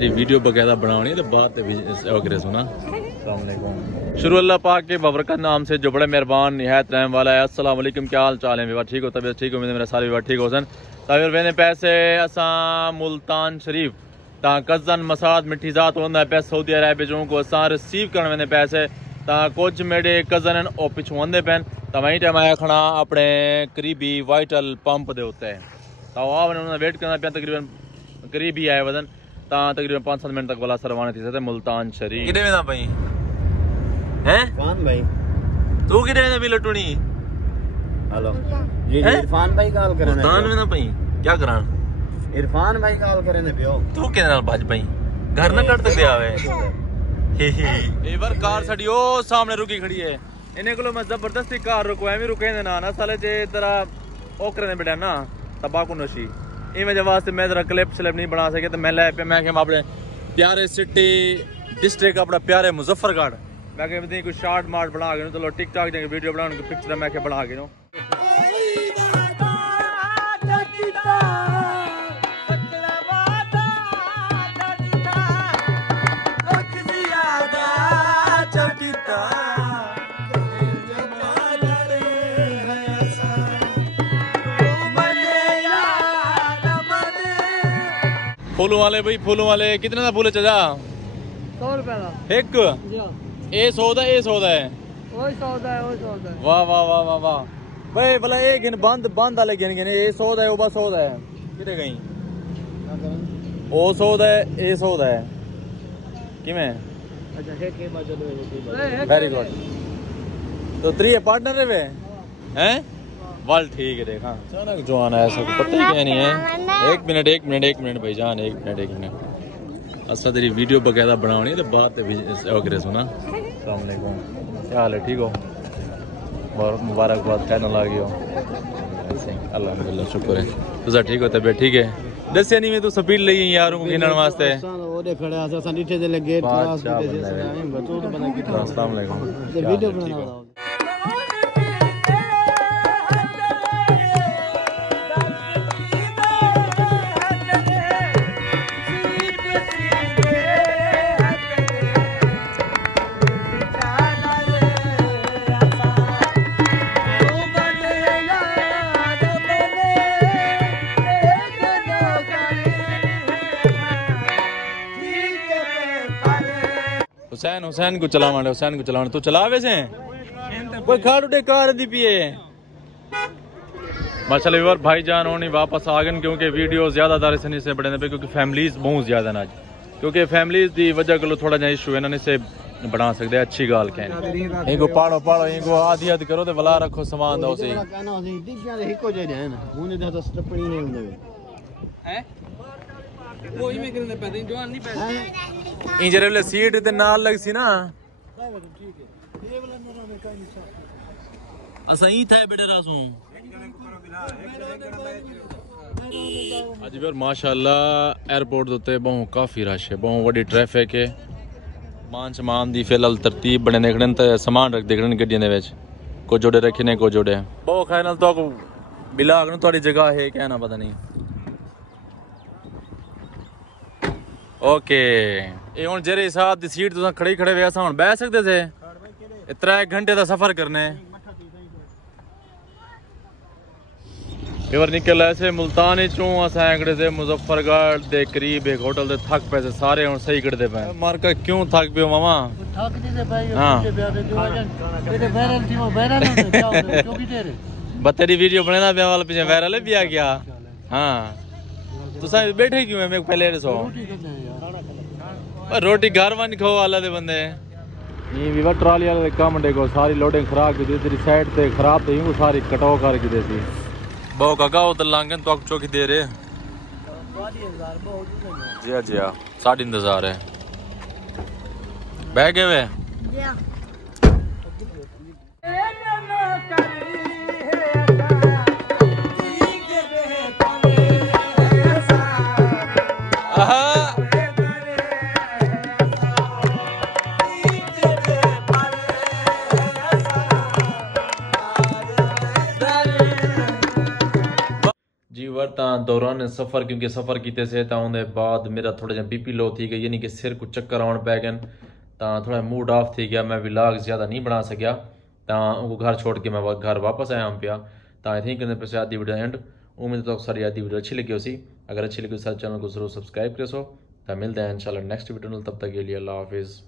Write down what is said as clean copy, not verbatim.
ये वीडियो बकायदा बनानी तो बात वगैरह सुना। शुरू अल्लाह पाक के बबरकत नाम से जो बड़े मेहरबान निहायत रहम वाला है। अस्सलाम वालेकुम, क्या हाल चाल है? विवाह ठीक हो, तबीयत ठीक हो, मेरा सारे विवाह ठीक हो सन। तावीर वेने पैसे असा मुल्तान शरीफ ता कज़न मसाद मिठी जात होंदा पैसे सऊदी अरब जो को असा रिसीव करने वेने पैसे ता कुछ मेरे कज़न ओ पिछू आंदे पैन ता वहीं टाइम आया खड़ा अपने करीबी वाइटल पंप दे उत्ते ता उन्होंने वेट करना पे तकरीबन करीबी आए वजन ता तकरीबन 5-7 मिनट तक वाला सरवाने थी से मुल्तान शरीफ किदे में ना भाई हैं इरफान भाई तू किदे में भी लटुनी हेलो ये इरफान भाई कॉल करे मुल्तान में ना भाई क्या करान इरफान भाई कॉल करे ने पियो तू के नाल बाज भाई घर ना कट दे आवे ए बार कार साडी ओ सामने रुकी खड़ी है इने कोलो मैं जबरदस्ती कार रुकवाए भी रुके ना साले जे तेरा ओकरे ने बेटा ना तबाकू नशी इवें जवाब से मैं जरा क्लिप स्लिप नहीं बना सके तो मैं ले पे मैं अपने प्यारे सिटी डिस्ट्रिक्ट अपना प्यारे मुजफ्फरगढ़ मैं कहते कुछ शार्ट मार्ट बना के चलो टिक टॉक देंगे वीडियो बनाने की पिक्चर मैं क्या बना के फूलों वाले भाई फूलों वाले कितने का फूल है चाचा 100 रुपए का एक ए सौदा है वाह वाह वाह वाह वाह भाई भला एक गिन बंद वाले गिन गिन ए सौदा है वो बस सौदा है कितने गई ओ सौदा है ए सौदा है किमें अच्छा वेरी गुड तो 3 पार्टनर है हैं वाल ठीक है देखा अचानक जो आना है सब पता ही क्या नहीं है। एक मिनट भाईजान एक मिनट असा तेरी वीडियो बकायदा बनानी तो बात वगैरह सुना। अस्सलाम वालेकुम, क्या हाल है? ठीक हो? बहुत मुबारकबाद कहना लगी हो अल्हम्दुलिल्लाह शुक्र है। तुझा ठीक हो? तबीयत ठीक है? दसिया नहीं मैं तू स्पीड ले यार को गिनन वास्ते ओदे खड़े आसा सन इठे दे गेट पास बतो तो बना के अस्सलाम वालेकुम वीडियो बनाना हुसैन को चलावा तू चला वैसे कोई खाड़ उठे कार दी पिए माशाल्लाह व्यूअर भाईजान होनी वापस आ गए क्योंकि वीडियो ज्यादा दारे से नहीं बड़े पे क्योंकि फैमिलीज बहुत ज्यादा ना क्योंकि फैमिलीज की वजह को थोड़ा जा इशू है ना से बना सकते अच्छी गाल कह इनको पाड़ो इनको आधी करो तो वला रखो सामान दो से इंजरे सीट ते नाल लग सी ना असा ई था बेटे रासू आज भी माशाल्लाह एयरपोर्ट उत्ते बहु काफी रश है बहु वड्डी ट्रैफिक है मान समान दी फिलहाल तरतीब बने देखने ते सामान रख देखने गड्डियां दे विच को जोड़े रखे ने को जोड़े बहु खाए नाल तो बिलाग न थोड़ी जगह है क्या ना पता नहीं ओके ये हुन जेरे हिसाब दी सीट तुसा खड़े वे असा हुन बैठ सकदे थे 3 घंटे दा सफर करने पेवर निकल ऐसे मुल्तान चों असा एकड़े से मुजफ्फरगढ़ दे करीब एक होटल दे थक पैसे सारे हुन सही कड़दे पे मार्का क्यों थक पियो मामा थक दे भाई तेरे वायरल थी वो वायरल बतेरी वीडियो बनाना पे वाला पीछे वायरल भी आ गया हां तुसा बैठे क्यों है मैं पहले सो रोटी घर वन खो वाला दे बंदे ये विवा ट्राली वाले काम देखो सारी लोडिंग खराब की तेरी साइड ते खराब तो यूं सारी कटाव कर के देसी बहु काका उधर लांगन तो चौकी दे रहे जी साढ़े इंतजार है बैग है वे दौरान सफ़र क्योंकि सफ़र किते से तो उनके बाद मेरा थोड़ा जहा BP लो थी गई, यानी कि सिर को चक्कर आने पै गए, तो थोड़ा मूड ऑफ थी गया, मैं व्लॉग ज़्यादा नहीं बना सकिया, तो उनको घर छोड़ के मैं घर वापस आया हूँ पिया। तो आई थिंक पे आधी वीडियो एंड, उम्मीद तो सारी आधी वीडियो अच्छी लगी उसी, अगर अच्छी लगी सारे चैनल को जरूर सब्सक्राइब करो। तो मिलते हैं इंशाल्लाह नेक्स्ट वीडियो में, तब तक के लिए अल्लाह हाफिज़।